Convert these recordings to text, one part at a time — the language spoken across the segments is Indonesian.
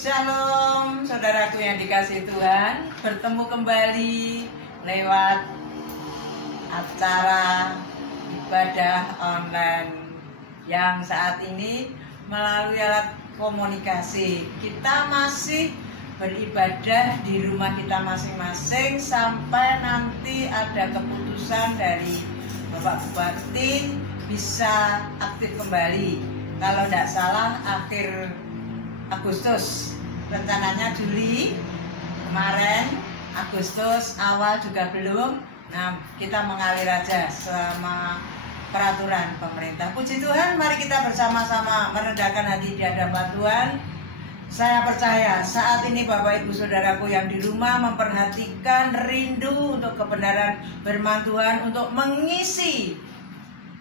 Shalom, saudaraku yang dikasihi Tuhan. Bertemu kembali lewat acara ibadah online yang saat ini melalui alat komunikasi. Kita masih beribadah di rumah kita masing-masing sampai nanti ada keputusan dari Bapak Bupati bisa aktif kembali. Kalau tidak salah akhir Agustus, rencananya Juli, kemarin Agustus awal juga belum. Nah, kita mengalir aja selama peraturan pemerintah. Puji Tuhan, mari kita bersama-sama merendahkan hati di hadapan Tuhan. Saya percaya saat ini Bapak Ibu Saudaraku yang di rumah memperhatikan rindu untuk kebenaran firman Tuhan, untuk mengisi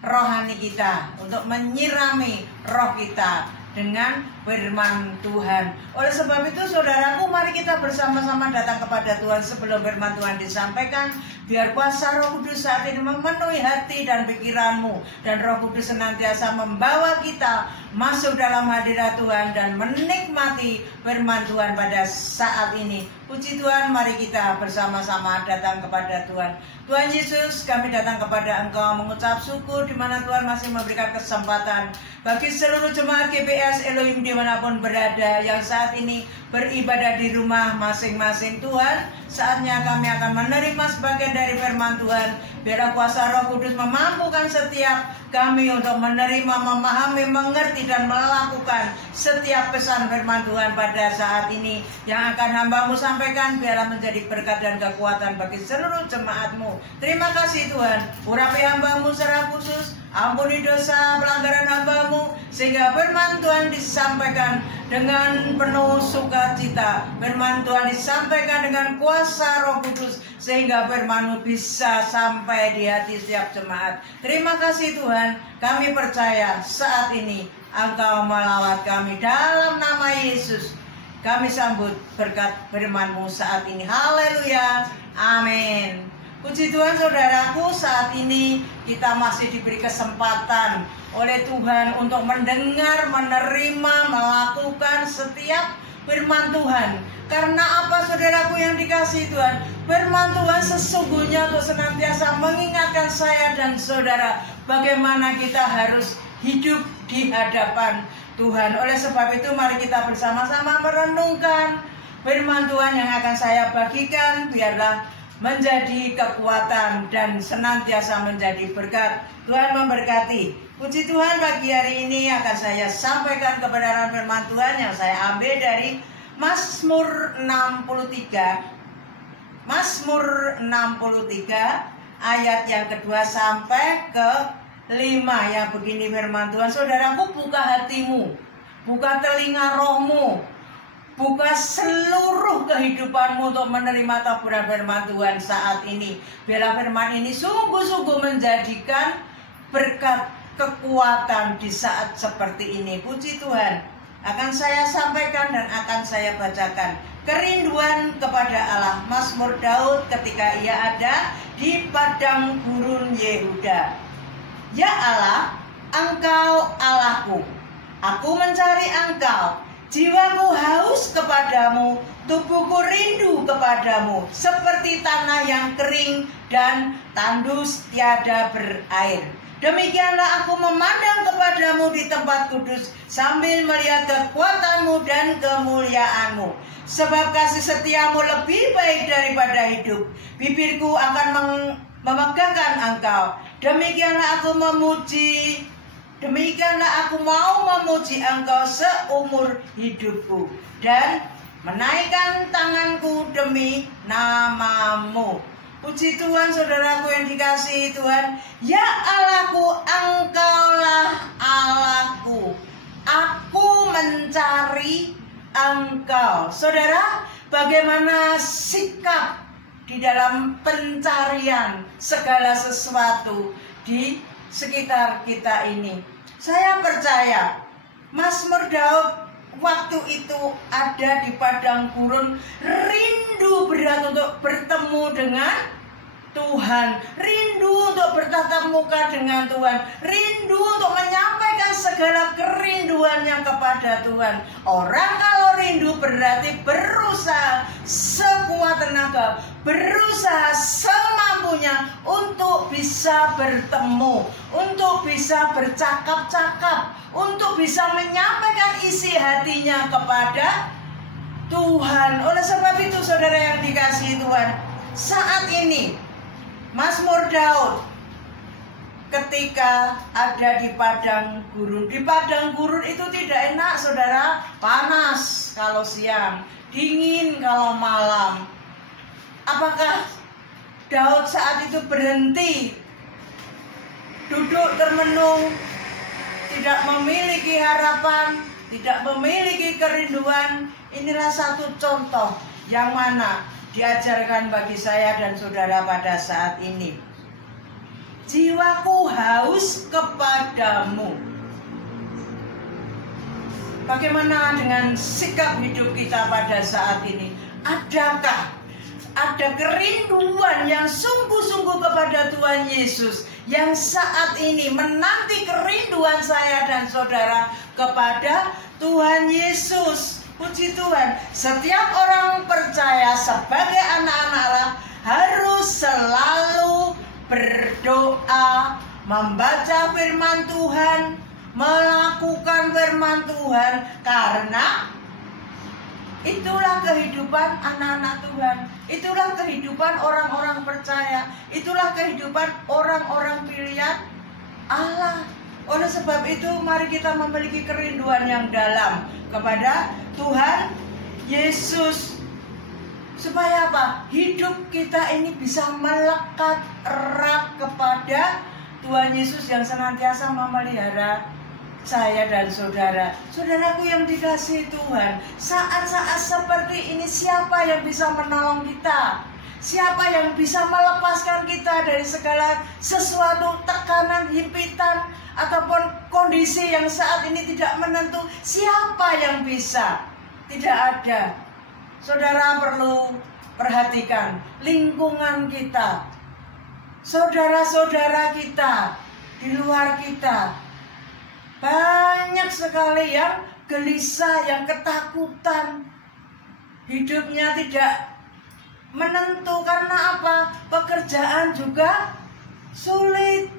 rohani kita, untuk menyirami roh kita dengan firman Tuhan. Oleh sebab itu saudaraku, mari kita bersama-sama datang kepada Tuhan sebelum firman Tuhan disampaikan. Biar kuasa Roh Kudus saat ini memenuhi hati dan pikiranmu, dan Roh Kudus senantiasa membawa kita masuk dalam hadirat Tuhan dan menikmati firman Tuhan pada saat ini. Puji Tuhan, mari kita bersama-sama datang kepada Tuhan. Tuhan Yesus, kami datang kepada Engkau mengucap syukur di mana Tuhan masih memberikan kesempatan bagi seluruh jemaat GPS Elohim dimanapun berada yang saat ini beribadah di rumah masing-masing. Tuhan, saatnya kami akan menerima sebagian dari firman Tuhan. Biarlah kuasa Roh Kudus memampukan setiap kami untuk menerima, memahami, mengerti dan melakukan setiap pesan firman Tuhan pada saat ini yang akan hamba-Mu sampaikan. Biarlah menjadi berkat dan kekuatan bagi seluruh jemaat-Mu. Terima kasih Tuhan. Urapi hamba-Mu secara khusus, ampuni dosa pelanggaran hamba-Mu, sehingga firman Tuhan disampaikan dengan penuh sukacita. Firman Tuhan disampaikan dengan kuasa Roh Kudus, sehingga firman-Mu bisa sampai di hati setiap jemaat. Terima kasih Tuhan. Kami percaya saat ini Engkau melawat kami dalam nama Yesus. Kami sambut berkat firman-Mu saat ini. Haleluya. Amin. Puji Tuhan saudaraku, saat ini kita masih diberi kesempatan oleh Tuhan untuk mendengar, menerima, melakukan setiap firman Tuhan. Karena apa saudaraku yang dikasihi Tuhan? Firman Tuhan sesungguhnya untuk senantiasa mengingatkan saya dan saudara bagaimana kita harus hidup di hadapan Tuhan. Oleh sebab itu mari kita bersama-sama merenungkan firman Tuhan yang akan saya bagikan. Biarlah menjadi kekuatan dan senantiasa menjadi berkat. Tuhan memberkati. Puji Tuhan, pagi hari ini akan saya sampaikan kebenaran firman Tuhan yang saya ambil dari Mazmur 63. Mazmur 63 ayat yang kedua sampai ke 5 yang begini firman Tuhan. Saudaraku, buka hatimu, buka telinga rohmu, buka seluruh kehidupanmu untuk menerima taburan firman Tuhan saat ini. Biarlah firman ini sungguh-sungguh menjadikan berkat, kekuatan di saat seperti ini. Puji Tuhan. Akan saya sampaikan dan akan saya bacakan kerinduan kepada Allah. Mazmur Daud ketika ia ada di padang gurun Yehuda. Ya Allah, Engkau Allahku, aku mencari Engkau. Jiwaku haus kepadamu, tubuhku rindu kepadamu, seperti tanah yang kering dan tandus tiada berair. Demikianlah aku memandang kepadamu di tempat kudus, sambil melihat kekuatanmu dan kemuliaanmu. Sebab kasih setiamu lebih baik daripada hidup, bibirku akan memegahkan Engkau. Demikianlah aku mau memuji Engkau seumur hidupku, dan menaikkan tanganku demi nama-Mu. Puji Tuhan saudaraku yang dikasihi Tuhan. Ya Allahku, Engkaulah Allahku. Aku mencari Engkau. Saudara, bagaimana sikap di dalam pencarian segala sesuatu di sekitar kita ini? Saya percaya Mazmur Daud waktu itu ada di padang gurun, rindu berat untuk bertemu dengan Tuhan, rindu untuk bertatap muka dengan Tuhan, rindu untuk menyampaikan segala kerinduannya kepada Tuhan. Orang kalau rindu berarti berusaha sekuat tenaga, berusaha semampunya untuk bisa bertemu, untuk bisa bercakap-cakap, untuk bisa menyampaikan isi hatinya kepada Tuhan. Oleh sebab itu saudara yang dikasihi Tuhan, saat ini Mazmur Daud ketika ada di padang gurun. Di padang gurun itu tidak enak saudara, panas kalau siang, dingin kalau malam. Apakah Daud saat itu berhenti, duduk termenung, tidak memiliki harapan, tidak memiliki kerinduan? Inilah satu contoh yang mana diajarkan bagi saya dan saudara pada saat ini. Jiwaku haus kepadamu. Bagaimana dengan sikap hidup kita pada saat ini? Adakah ada kerinduan yang sungguh-sungguh kepada Tuhan Yesus, yang saat ini menanti kerinduan saya dan saudara kepada Tuhan Yesus? Puji Tuhan, setiap orang percaya sebagai anak-anak Allah harus selalu berdoa, membaca firman Tuhan, melakukan firman Tuhan, karena itulah kehidupan anak-anak Tuhan, itulah kehidupan orang-orang percaya, itulah kehidupan orang-orang pilihan Allah. Oleh sebab itu mari kita memiliki kerinduan yang dalam kepada Tuhan Yesus. Supaya apa? Hidup kita ini bisa melekat erat kepada Tuhan Yesus yang senantiasa memelihara saya dan saudara. Saudaraku yang dikasihi Tuhan, saat-saat seperti ini siapa yang bisa menolong kita? Siapa yang bisa melepaskan kita dari segala sesuatu tekanan, himpitan, ataupun kondisi yang saat ini tidak menentu? Siapa yang bisa? Tidak ada. Saudara perlu perhatikan lingkungan kita, saudara-saudara kita di luar kita. Banyak sekali yang gelisah, yang ketakutan, hidupnya tidak menentu. Karena apa? Pekerjaan juga sulit,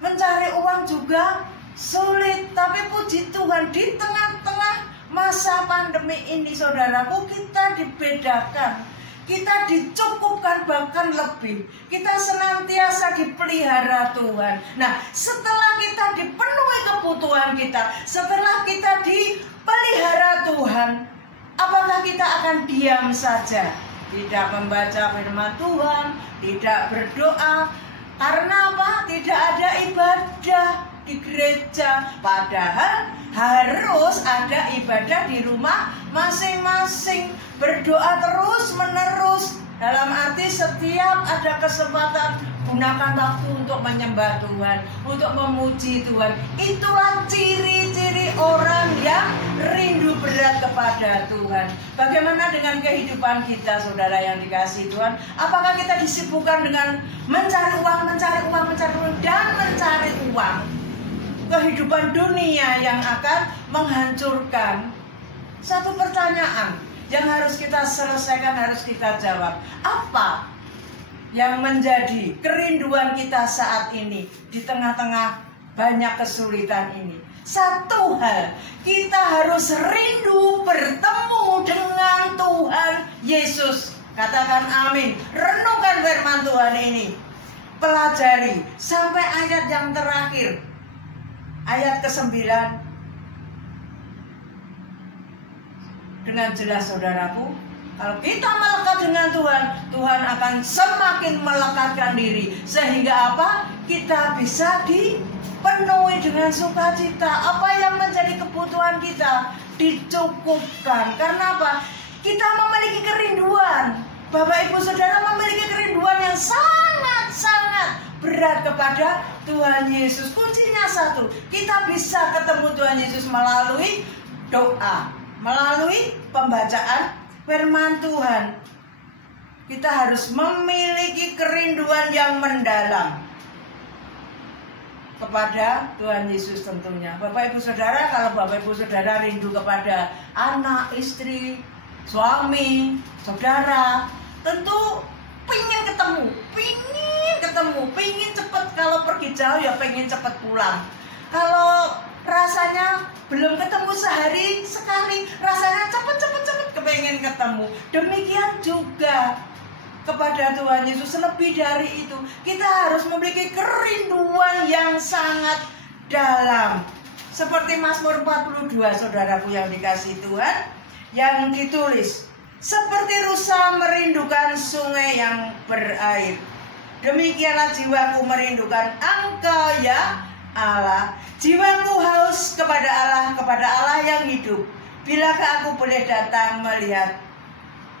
mencari uang juga sulit. Tapi puji Tuhan, di tengah-tengah masa pandemi ini saudaraku, kita dibedakan, kita dicukupkan, bahkan lebih. Kita senantiasa dipelihara Tuhan. Nah, setelah kita dipenuhi kebutuhan kita, setelah kita dipelihara Tuhan, apakah kita akan diam saja, tidak membaca firman Tuhan, tidak berdoa? Karena apa? Tidak ada ibadah di gereja, padahal harus ada ibadah di rumah masing-masing. Berdoa terus menerus, dalam arti setiap ada kesempatan gunakan waktu untuk menyembah Tuhan, untuk memuji Tuhan. Itulah ciri-ciri orang yang rindu berat kepada Tuhan. Bagaimana dengan kehidupan kita saudara yang dikasihi Tuhan? Apakah kita disibukkan dengan mencari uang, dan mencari uang? Kehidupan dunia yang akan menghancurkan. Satu pertanyaan yang harus kita selesaikan, harus kita jawab. Apa yang menjadi kerinduan kita saat ini di tengah-tengah banyak kesulitan ini? Satu hal, kita harus rindu bertemu dengan Tuhan Yesus. Katakan amin. Renungkan firman Tuhan ini, pelajari sampai ayat yang terakhir, ayat ke-9. Dengan jelas saudaraku, kalau kita melekat dengan Tuhan, Tuhan akan semakin melekatkan diri. Sehingga apa? Kita bisa dipenuhi dengan sukacita. Apa yang menjadi kebutuhan kita dicukupkan. Karena apa? Kita memiliki kerinduan. Bapak ibu saudara memiliki kerinduan yang sangat-sangat berat kepada Tuhan Yesus. Kuncinya satu, kita bisa ketemu Tuhan Yesus melalui doa, melalui pembacaan firman Tuhan. Kita harus memiliki kerinduan yang mendalam. kepada Tuhan Yesus tentunya. Bapak Ibu Saudara, kalau Bapak Ibu Saudara rindu kepada anak, istri, suami, saudara, tentu pengen ketemu, pengen cepet, kalau pergi jauh ya pengen cepet pulang. Kalau rasanya belum ketemu sehari sekali, rasanya cepet kepengen ketemu. Demikian juga kepada Tuhan Yesus, lebih dari itu kita harus memiliki kerinduan yang sangat dalam. Seperti Mazmur 42, saudaraku yang dikasihi Tuhan, yang ditulis, seperti rusa merindukan sungai yang berair, demikianlah jiwaku merindukan Engkau ya Allah. Jiwaku haus kepada Allah yang hidup. Bilakah aku boleh datang melihat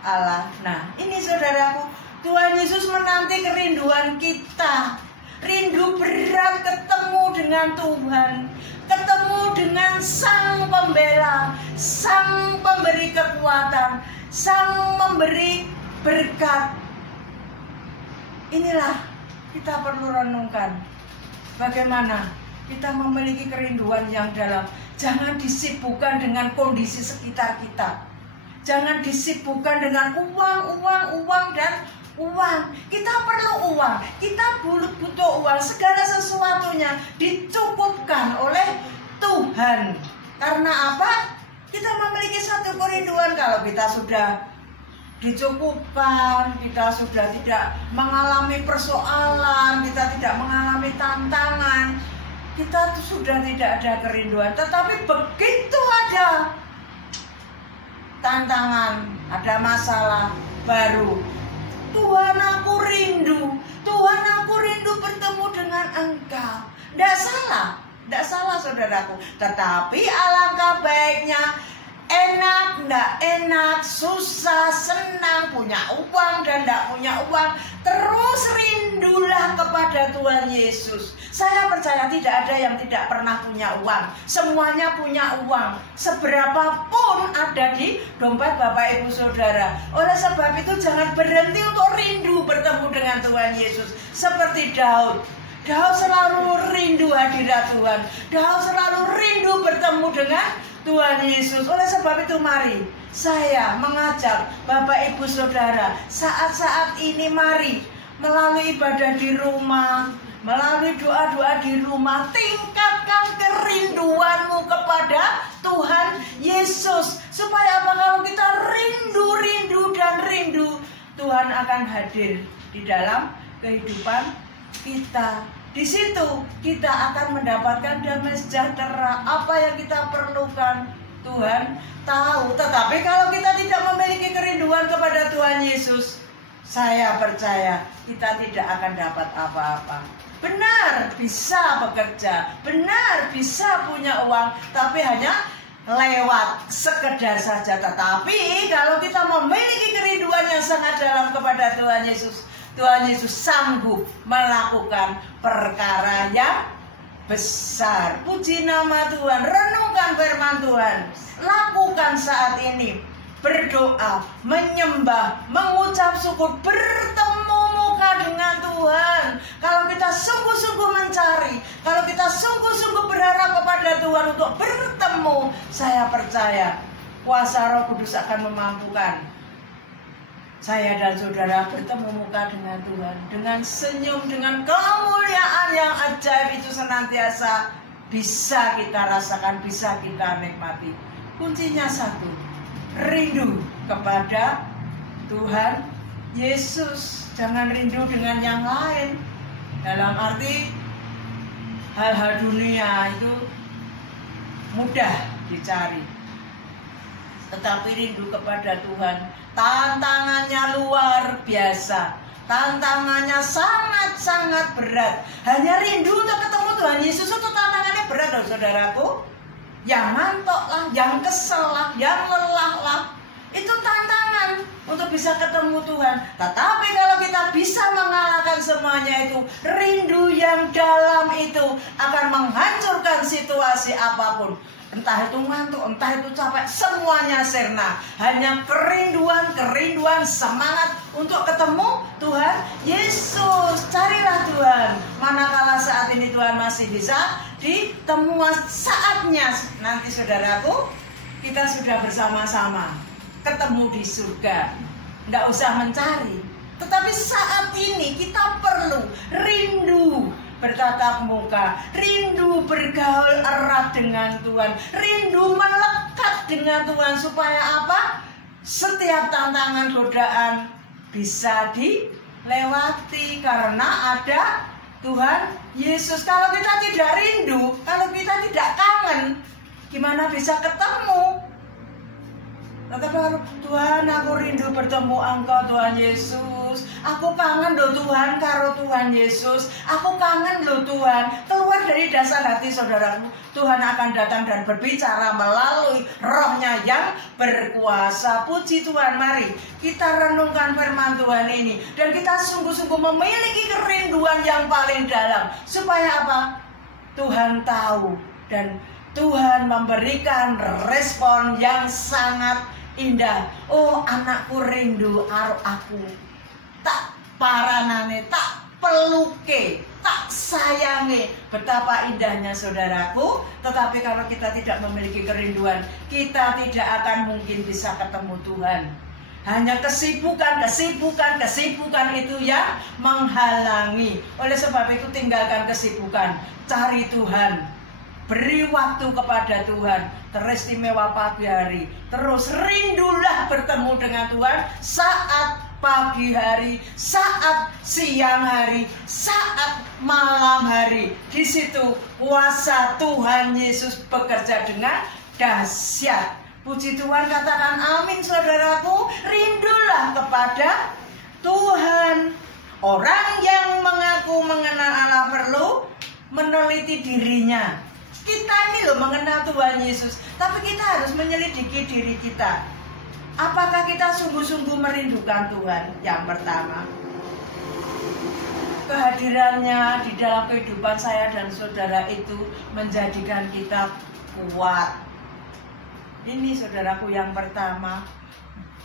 Allah? Nah, ini saudaraku, Tuhan Yesus menanti kerinduan kita. Rindu berat ketemu dengan Tuhan, ketemu dengan Sang Pembela, Sang Pemberi kekuatan, Sang Memberi berkat. Inilah kita perlu renungkan, bagaimana kita memiliki kerinduan yang dalam. Jangan disibukkan dengan kondisi sekitar kita. Jangan disibukkan dengan uang dan uang. Kita perlu uang, kita butuh uang. Segala sesuatunya dicukupkan oleh Tuhan. Karena apa? Kita memiliki satu kerinduan. Kalau kita sudah dicukupkan, kita sudah tidak mengalami persoalan, kita tidak mengalami tantangan, kita sudah tidak ada kerinduan. Tetapi begitu ada tantangan, ada masalah baru, Tuhan aku rindu bertemu dengan Engkau. Tidak salah saudaraku. Tetapi alangkah baiknya, ndak enak, susah, senang, punya uang dan tidak punya uang, terus rindulah kepada Tuhan Yesus. Saya percaya tidak ada yang tidak pernah punya uang. Semuanya punya uang. Seberapapun ada di dompet Bapak Ibu Saudara. Oleh sebab itu jangan berhenti untuk rindu bertemu dengan Tuhan Yesus. Seperti Daud. Daud selalu rindu hadirat Tuhan. Daud selalu rindu bertemu dengan Tuhan Yesus. Oleh sebab itu mari saya mengajak Bapak Ibu Saudara, saat-saat ini mari melalui ibadah di rumah, melalui doa-doa di rumah, tingkatkan kerinduanmu kepada Tuhan Yesus. Supaya apa? Kalau kita rindu, Tuhan akan hadir di dalam kehidupan kita. Di situ kita akan mendapatkan damai sejahtera. Apa yang kita perlukan Tuhan tahu. Tetapi kalau kita tidak memiliki kerinduan kepada Tuhan Yesus, saya percaya kita tidak akan dapat apa-apa. Benar bisa bekerja, benar bisa punya uang, tapi hanya lewat sekedar saja. Tetapi kalau kita memiliki kerinduan yang sangat dalam kepada Tuhan Yesus, Tuhan Yesus sanggup melakukan perkara yang besar. Puji nama Tuhan, renungkan firman Tuhan, lakukan saat ini, berdoa, menyembah, mengucap syukur, bertemu muka dengan Tuhan. Kalau kita sungguh-sungguh mencari, kalau kita sungguh-sungguh berharap kepada Tuhan untuk bertemu, saya percaya kuasa Roh Kudus akan memampukan saya dan saudara bertemu muka dengan Tuhan, dengan senyum, dengan kemuliaan yang ajaib itu senantiasa bisa kita rasakan, bisa kita nikmati. Kuncinya satu, rindu kepada Tuhan Yesus. Jangan rindu dengan yang lain. Dalam arti hal-hal dunia itu mudah dicari, tetapi rindu kepada Tuhan, tantangannya luar biasa. Tantangannya sangat-sangat berat. Hanya rindu untuk ketemu Tuhan Yesus itu tantangannya berat loh saudaraku. Yang ngantuk lah, yang kesel lah, yang lelah lah, itu tantangan. untuk bisa ketemu Tuhan. Tetapi kalau kita bisa mengalahkan semuanya itu, rindu yang dalam itu akan menghancurkan situasi apapun. Entah itu ngantuk, entah itu capek, semuanya sirna. Hanya kerinduan semangat untuk ketemu Tuhan Yesus. Carilah Tuhan. Manakala saat ini Tuhan masih bisa ditemukan, saatnya nanti saudaraku, kita sudah bersama-sama ketemu di surga. Nggak usah mencari. Tetapi saat ini kita perlu rindu bertatap muka, rindu bergaul erat dengan Tuhan, rindu melekat dengan Tuhan, supaya apa? Setiap tantangan godaan bisa dilewati karena ada Tuhan Yesus. Kalau kita tidak rindu, kalau kita tidak kangen, gimana bisa ketemu? Tetapi kalau Tuhan, aku rindu bertemu Engkau Tuhan Yesus, aku kangen loh Tuhan karo Tuhan Yesus, aku kangen loh Tuhan. Keluar dari dasar hati saudaraku, Tuhan akan datang dan berbicara melalui Roh-Nya yang berkuasa. Puji Tuhan, mari kita renungkan firman Tuhan ini dan kita sungguh-sungguh memiliki kerinduan yang paling dalam, supaya apa? Tuhan tahu dan Tuhan memberikan respon yang sangat indah. Oh, anakku rindu karo aku, tak paranane, tak peluke, tak sayangi. Betapa indahnya saudaraku. Tetapi kalau kita tidak memiliki kerinduan, kita tidak akan mungkin bisa ketemu Tuhan. Hanya kesibukan itu yang menghalangi. Oleh sebab itu tinggalkan kesibukan, cari Tuhan, beri waktu kepada Tuhan, teristimewa pagi hari. Terus rindulah bertemu dengan Tuhan saat pagi hari, saat siang hari, saat malam hari. Di situ kuasa Tuhan Yesus bekerja dengan dahsyat. Puji Tuhan, katakan amin saudaraku. Rindulah kepada Tuhan. Orang yang mengaku mengenal Allah perlu meneliti dirinya. Kita ini loh mengenal Tuhan Yesus, tapi kita harus menyelidiki diri kita. Apakah kita sungguh-sungguh merindukan Tuhan? Yang pertama, kehadirannya di dalam kehidupan saya dan saudara itu menjadikan kita kuat. Ini saudaraku, yang pertama,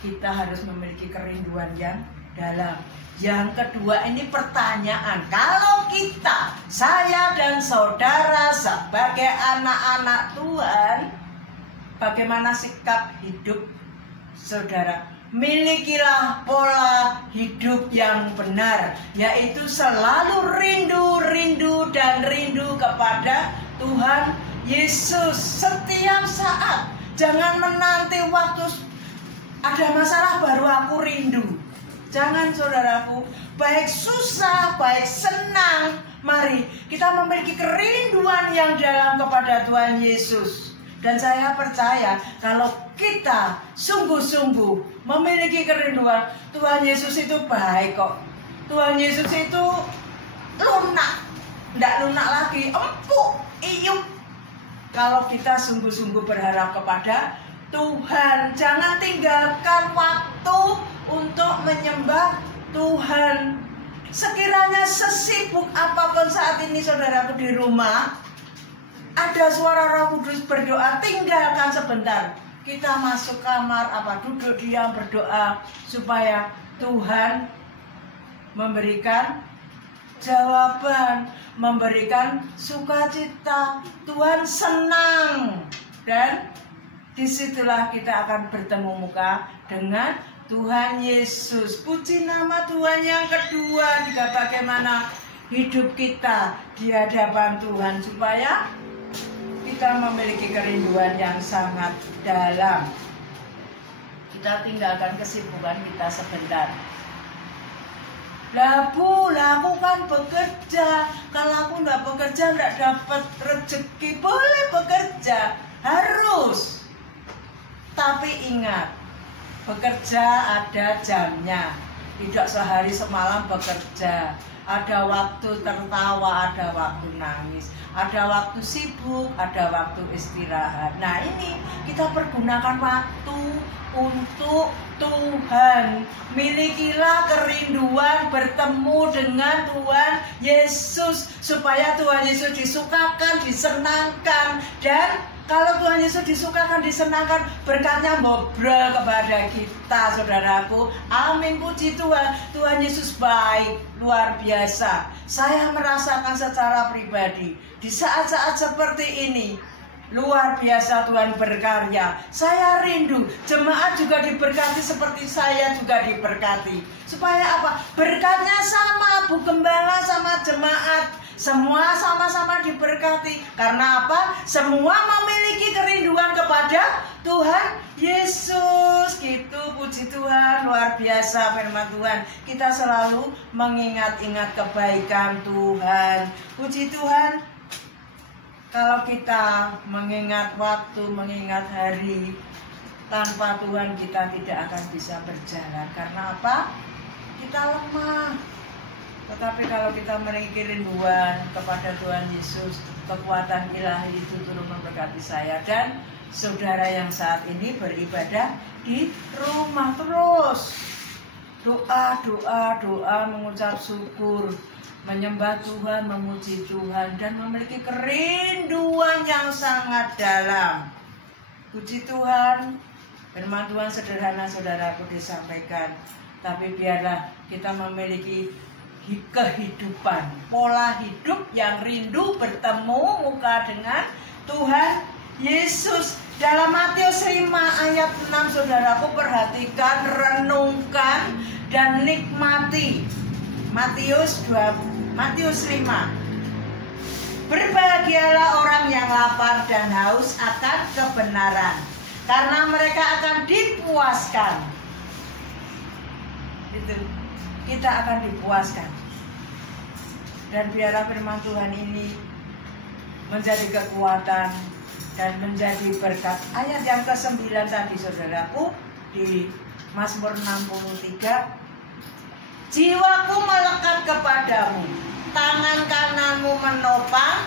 kita harus memiliki kerinduan yang dalam. Yang kedua, ini pertanyaan. Kalau kita, saya dan saudara sebagai anak-anak Tuhan, bagaimana sikap hidup saudara? Milikilah pola hidup yang benar, yaitu selalu rindu kepada Tuhan Yesus setiap saat. Jangan menanti waktu ada masalah baru aku rindu. Jangan saudaraku, baik susah, baik senang, mari kita memiliki kerinduan yang dalam kepada Tuhan Yesus. Dan saya percaya kalau kita sungguh-sungguh memiliki kerinduan, Tuhan Yesus itu baik kok. Tuhan Yesus itu lunak, tidak lunak lagi, empuk, iyuk. Kalau kita sungguh-sungguh berharap kepada Tuhan, jangan tinggalkan waktu untuk menyembah Tuhan. Sekiranya sesibuk apapun saat ini saudaraku di rumah, ada suara Roh Kudus berdoa, tinggalkan sebentar. Kita masuk kamar, duduk diam berdoa, supaya Tuhan memberikan jawaban, memberikan sukacita. Tuhan senang, dan disitulah kita akan bertemu muka dengan Tuhan Yesus. Puji nama Tuhan. Yang kedua, juga bagaimana hidup kita di hadapan Tuhan, supaya kita memiliki kerinduan yang sangat dalam. Kita tinggalkan kesibukan kita sebentar. Aku kan bekerja. Kalau aku nggak bekerja, nggak dapat rezeki. Boleh bekerja, harus. Tapi ingat, bekerja ada jamnya. Tidak sehari semalam bekerja. ada waktu tertawa, ada waktu nangis, ada waktu sibuk, ada waktu istirahat. Nah ini kita pergunakan waktu untuk Tuhan. Milikilah kerinduan bertemu dengan Tuhan Yesus, supaya Tuhan Yesus disukakan, disenangkan. Dan kalau Tuhan Yesus disukakan, disenangkan, berkatnya ngobrol kepada kita, saudaraku. Amin, puji Tuhan. Tuhan Yesus baik, luar biasa. Saya merasakan secara pribadi di saat-saat seperti ini, luar biasa Tuhan berkarya. Saya rindu jemaat juga diberkati seperti saya juga diberkati. Supaya apa? Berkatnya sama, Bu Gembala sama jemaat, semua sama-sama diberkati. Karena apa? Semua memiliki kerinduan kepada Tuhan Yesus. Gitu, puji Tuhan, luar biasa firman Tuhan. Kita selalu mengingat-ingat kebaikan Tuhan. Puji Tuhan. Kalau kita mengingat waktu, mengingat hari, tanpa Tuhan kita tidak akan bisa berjalan. Karena apa? Kita lemah. Tetapi kalau kita memiliki kerinduan kepada Tuhan Yesus, kekuatan ilahi itu turun memberkati saya dan saudara yang saat ini beribadah di rumah terus. Doa, mengucap syukur, menyembah Tuhan, memuji Tuhan, dan memiliki kerinduan yang sangat dalam. Puji Tuhan, firman Tuhan sederhana saudaraku disampaikan, tapi biarlah kita memiliki kehidupan, pola hidup yang rindu bertemu muka dengan Tuhan Yesus. Dalam Matius 5 ayat 6 saudaraku perhatikan, renungkan, dan nikmati. Matius 5. Berbahagialah orang yang lapar dan haus akan kebenaran, karena mereka akan dipuaskan. Itu, kita akan dipuaskan. Dan biarlah firman Tuhan ini menjadi kekuatan dan menjadi berkat. Ayat yang ke-9 tadi saudaraku di Mazmur 63, jiwaku melekat kepadamu, tangan kananmu menopang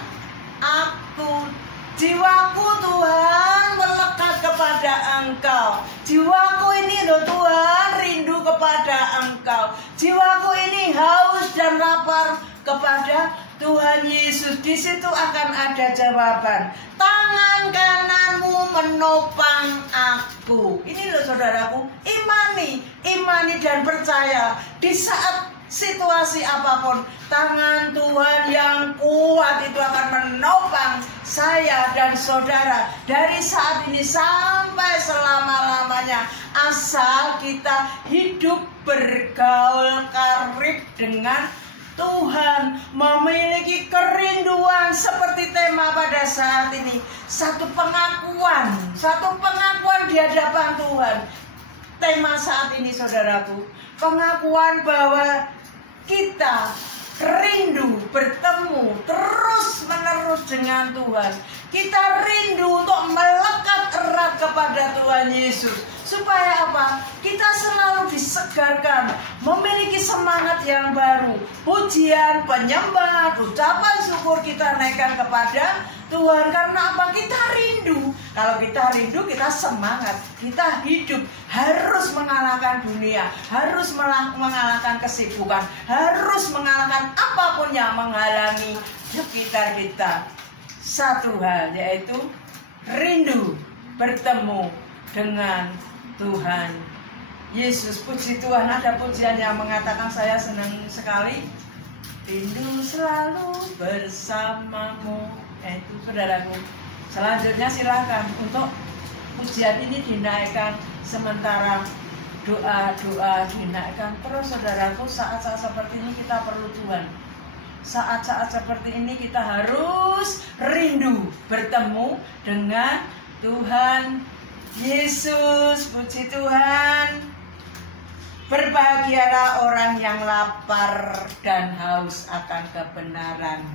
aku. Jiwaku Tuhan melekat kepada Engkau. Jiwaku ini loh Tuhan rindu kepada Engkau. Jiwaku ini haus dan lapar kepada Tuhan Yesus. Di situ akan ada jawaban. Tangan kananmu menopang aku. Ini loh saudaraku, imani dan percaya. Di saat situasi apapun, tangan Tuhan yang kuat itu akan menopang saya dan saudara dari saat ini sampai selama-lamanya, asal kita hidup bergaul karib dengan Tuhan, memiliki kerinduan seperti tema pada saat ini. Satu pengakuan di hadapan Tuhan. Tema saat ini saudaraku, pengakuan bahwa kita rindu bertemu terus-menerus dengan Tuhan. Kita rindu untuk melekat erat kepada Tuhan Yesus. Supaya apa? Kita selalu disegarkan, memiliki semangat yang baru. Pujian, penyembahan, ucapan syukur kita naikkan kepada Tuhan. Karena apa? Kita rindu. Kalau kita rindu, kita semangat. Kita hidup harus mengalahkan dunia, harus mengalahkan kesibukan, harus mengalahkan apapun yang menghalangi sekitar kita. Satu hal, yaitu rindu bertemu dengan Tuhan Yesus. Puji Tuhan, ada pujian yang mengatakan saya senang sekali. Rindu selalu bersamamu. Itu saudaraku. Selanjutnya silakan untuk pujian ini dinaikkan, sementara doa-doa dinaikkan terus saudaraku. Saat-saat seperti ini kita perlu Tuhan. Saat-saat seperti ini kita harus rindu bertemu dengan Tuhan Yesus. Puji Tuhan. Berbahagialah orang yang lapar dan haus akan kebenaran,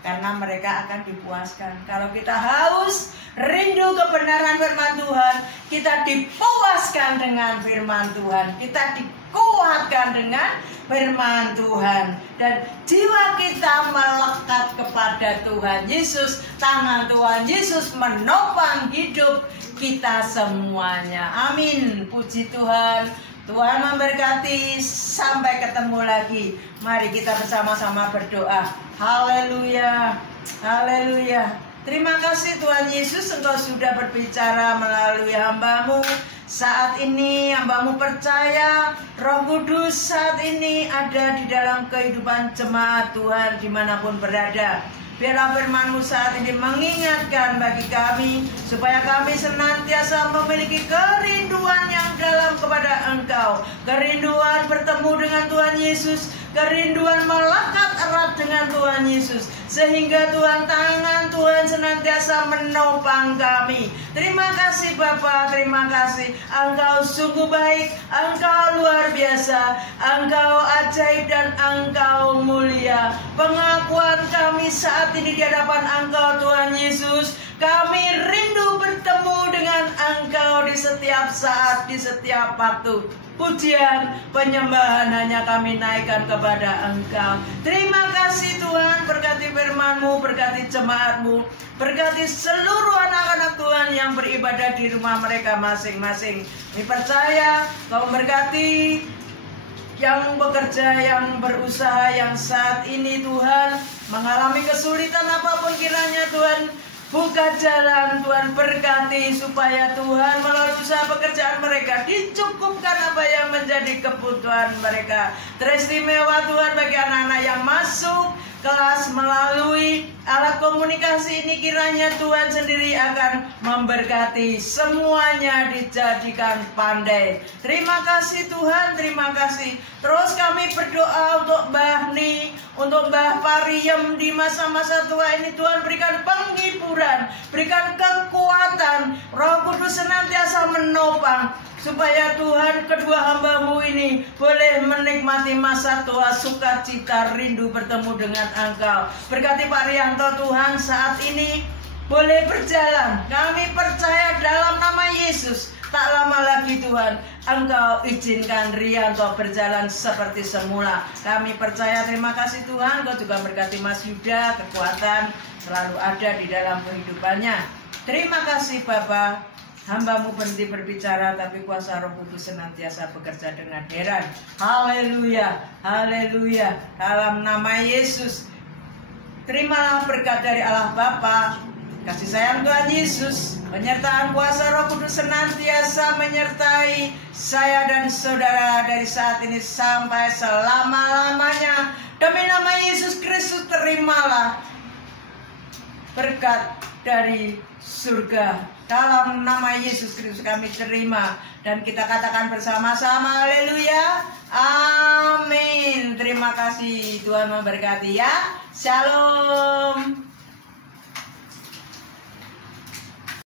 karena mereka akan dipuaskan. Kalau kita haus, rindu kebenaran firman Tuhan, kita dipuaskan dengan firman Tuhan. Kita dikuatkan dikuatkan dengan firman Tuhan, dan jiwa kita melekat kepada Tuhan Yesus. Tangan Tuhan Yesus menopang hidup kita semuanya. Amin. Puji Tuhan. Tuhan memberkati. Sampai ketemu lagi. Mari kita bersama-sama berdoa. Haleluya. Haleluya. Terima kasih Tuhan Yesus, Engkau sudah berbicara melalui hamba-Mu. Saat ini hamba-Mu percaya Roh Kudus saat ini ada di dalam kehidupan jemaat Tuhan dimanapun berada. Biarlah firman-Mu saat ini mengingatkan bagi kami, supaya kami senantiasa memiliki kerinduan yang dalam kepada Engkau. Kerinduan bertemu dengan Tuhan Yesus, kerinduan melekat erat dengan Tuhan Yesus, sehingga Tuhan, tangan Tuhan senantiasa menopang kami. Terima kasih Bapa, terima kasih. Engkau sungguh baik, Engkau luar biasa, Engkau ajaib dan Engkau mulia. Pengakuan kami saat ini di hadapan Engkau Tuhan Yesus, kami rindu bertemu dengan Engkau di setiap saat, di setiap waktu. Pujian, penyembahan hanya kami naikkan kepada Engkau. Terima kasih Tuhan, berkati firman-Mu, berkati jemaat-Mu, berkati seluruh anak-anak Tuhan yang beribadah di rumah mereka masing-masing. Kami percaya Kau berkati yang bekerja, yang berusaha, yang saat ini Tuhan mengalami kesulitan apapun kiranya Tuhan, buka jalan Tuhan, berkati supaya Tuhan melalui usaha pekerjaan mereka dicukupkan apa yang menjadi kebutuhan mereka. Teristimewa Tuhan bagi anak-anak yang masuk kelas melalui alat komunikasi ini, kiranya Tuhan sendiri akan memberkati, semuanya dijadikan pandai. Terima kasih Tuhan, terima kasih. Terus kami berdoa untuk Mbah Ni, untuk Mbah Pariem di masa-masa tua ini. Tuhan berikan penghiburan, berikan kekuatan, Roh Kudus senantiasa menopang, supaya Tuhan kedua hamba-Mu ini boleh menikmati masa tua sukacita, rindu bertemu dengan Engkau. Berkati Pak Rianto Tuhan saat ini boleh berjalan. Kami percaya dalam nama Yesus, tak lama lagi Tuhan Engkau izinkan Rianto berjalan seperti semula. Kami percaya. Terima kasih Tuhan. Kau juga berkati Mas Yuda, kekuatan selalu ada di dalam kehidupannya. Terima kasih Bapa. Hamba-Mu berhenti berbicara, tapi kuasa Roh Kudus senantiasa bekerja dengan heran. Haleluya, haleluya. Dalam nama Yesus, terimalah berkat dari Allah Bapa, kasih sayang Tuhan Yesus, penyertaan kuasa Roh Kudus senantiasa menyertai saya dan saudara dari saat ini sampai selama-lamanya. Demi nama Yesus Kristus, terimalah berkat dari surga. Dalam nama Yesus Kristus kami terima, dan kita katakan bersama-sama haleluya, amin. Terima kasih, Tuhan memberkati ya. Shalom.